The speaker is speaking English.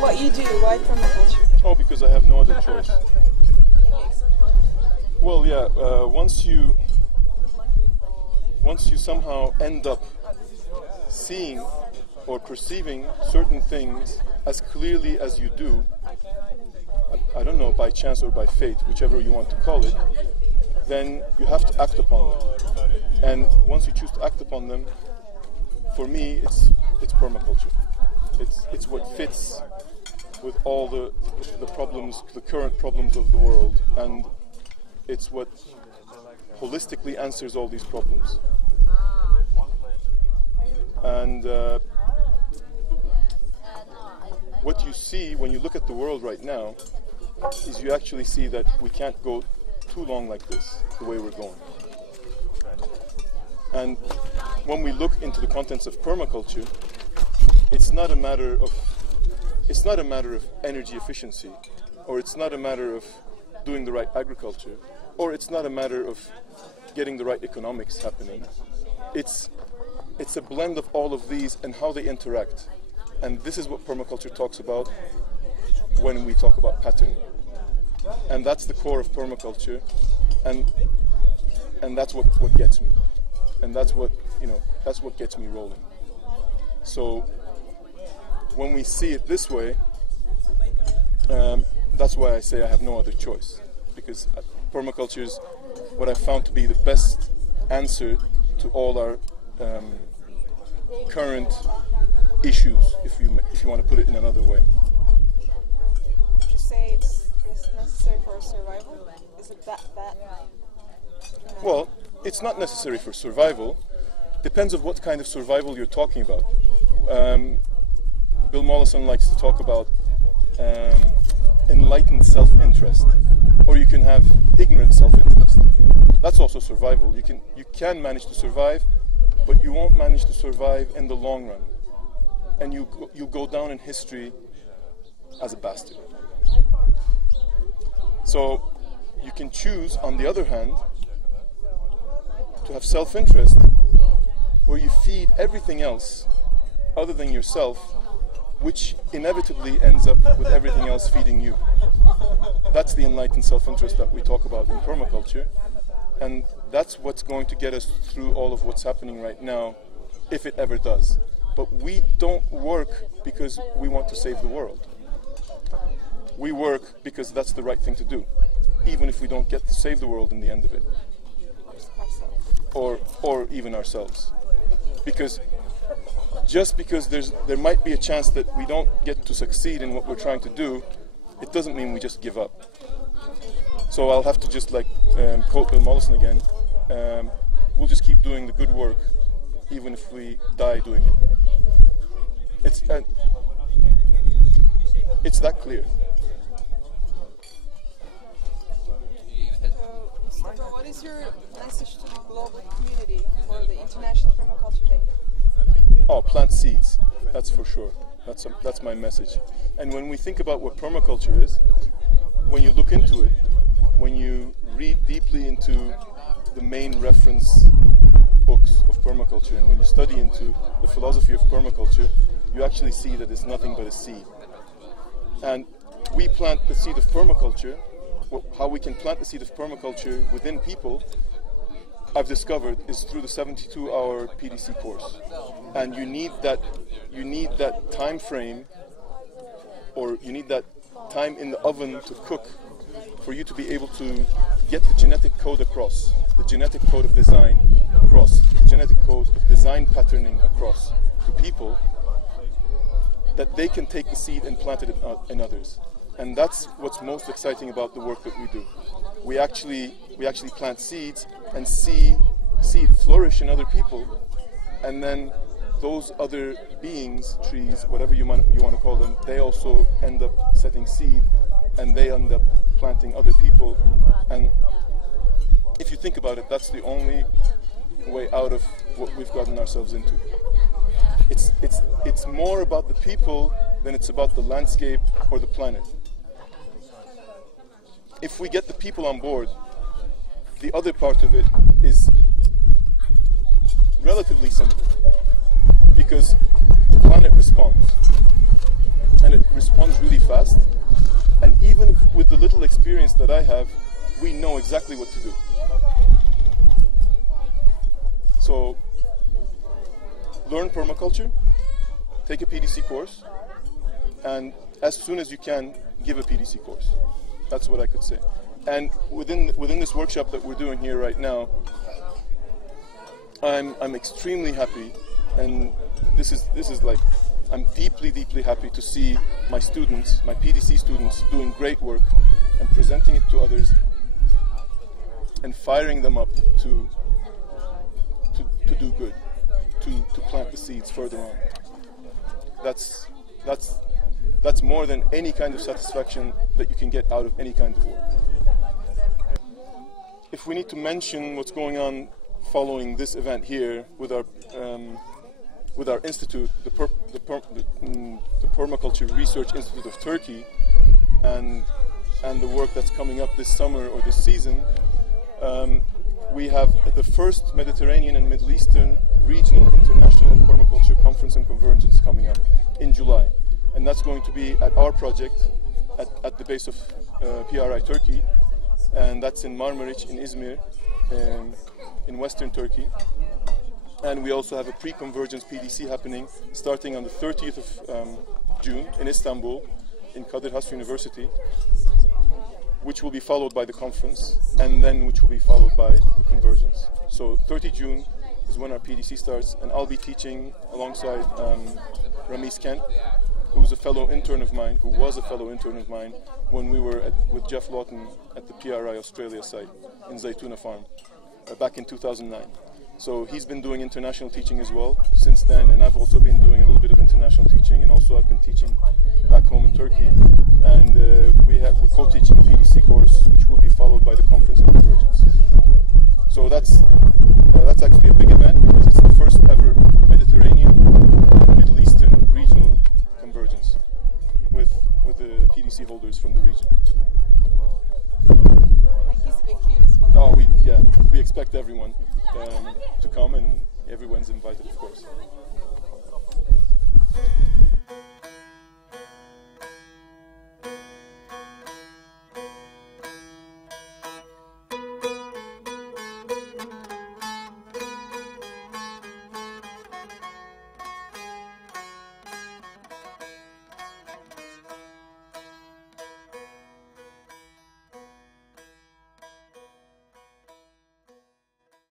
what you do, why permaculture? Oh, because I have no other choice. Well, yeah, once you somehow end up seeing or perceiving certain things as clearly as you do, I don't know, by chance or by fate, whichever you want to call it, then you have to act upon them. And once you choose to act upon them, for me, it's permaculture. It's what fits with all the problems, the current problems of the world, and it's what holistically answers all these problems. And what you see when you look at the world right now is you actually see that we can't go too long like this, the way we're going. And when we look into the contents of permaculture, it's not a matter of energy efficiency, or it's not a matter of doing the right agriculture, or it's not a matter of getting the right economics happening. It's a blend of all of these and how they interact. And this is what permaculture talks about when we talk about patterning. And that's the core of permaculture, and that's what gets me. And that's what gets me rolling. So when we see it this way, that's why I say I have no other choice, because permaculture is what I found to be the best answer to all our current issues, if you want to put it in another way. Would you say it's necessary for survival? Is it that? Well, it's not necessary for survival. Depends on what kind of survival you're talking about. Bill Mollison likes to talk about enlightened self-interest, or you can have ignorant self-interest. That's also survival. You can manage to survive, but you won't manage to survive in the long run, and you go down in history as a bastard. So you can choose, on the other hand, to have self-interest where you feed everything else other than yourself, which inevitably ends up with everything else feeding you. That's the enlightened self-interest that we talk about in permaculture, and that's what's going to get us through all of what's happening right now, if it ever does. But we don't work because we want to save the world. We work because that's the right thing to do, even if we don't get to save the world in the end of it, or even ourselves. Because just because there might be a chance that we don't get to succeed in what we're trying to do, it doesn't mean we just give up. So I'll have to just quote Bill Mollison again, we'll just keep doing the good work even if we die doing it. It's that clear. So, Mustafa, what is your message to the global community for the International Permaculture Day? Oh, plant seeds, that's for sure. That's my message. And when we think about what permaculture is, when you look into it, when you read deeply into the main reference books of permaculture, and when you study into the philosophy of permaculture, you actually see that it's nothing but a seed. And we plant the seed of permaculture. How we can plant the seed of permaculture within people, I've discovered, is through the 72-hour PDC course. And you need that time frame, or you need that time in the oven to cook for you to be able to get the genetic code across, the genetic code of design across, the genetic code of design patterning across to people, that they can take the seed and plant it in others. And that's what's most exciting about the work that we do. We actually plant seeds and see it flourish in other people, and then those other beings, trees, whatever you want to call them, they also end up setting seed, and they end up planting other people. And if you think about it, that's the only way out of what we've gotten ourselves into. It's more about the people than it's about the landscape or the planet. If we get the people on board, the other part of it is relatively simple, because the planet responds. and it responds really fast. And even with the little experience that I have, we know exactly what to do. So learn permaculture, take a PDC course, and as soon as you can, give a PDC course. That's what I could say. And within this workshop that we're doing here right now, I'm extremely happy, and this is like, I'm deeply happy to see my students, my PDC students, doing great work and presenting it to others and firing them up to do good, to plant the seeds further on. That's more than any kind of satisfaction that you can get out of any kind of work. If we need to mention what's going on following this event here with our institute, the Permaculture Research Institute of Turkey, and the work that's coming up this summer or this season, we have the first Mediterranean and Middle Eastern Regional International Permaculture Conference and Convergence coming up in July. And that's going to be at our project at the base of PRI Turkey, and that's in Marmaric in Izmir, in Western Turkey. And we also have a pre-convergence PDC happening starting on the 30th of June in Istanbul, in Kadir Has University, which will be followed by the conference, and then which will be followed by the convergence. So 30 June is when our PDC starts, and I'll be teaching alongside Ramiz Kent, who's a fellow intern of mine, who was a fellow intern of mine when we were with Jeff Lawton at the PRI Australia site in Zaytuna Farm back in 2009. So he's been doing international teaching as well since then, and I've also been doing a little bit of international teaching, and also I've been teaching back home in Turkey. And we're co-teaching a PDC course, which will be followed by the conference and convergence. So that's actually a big event, because it's the first ever Mediterranean and Middle Eastern regional convergence with the PDC holders from the region. Oh, we expect everyone to come, and everyone's invited, of course.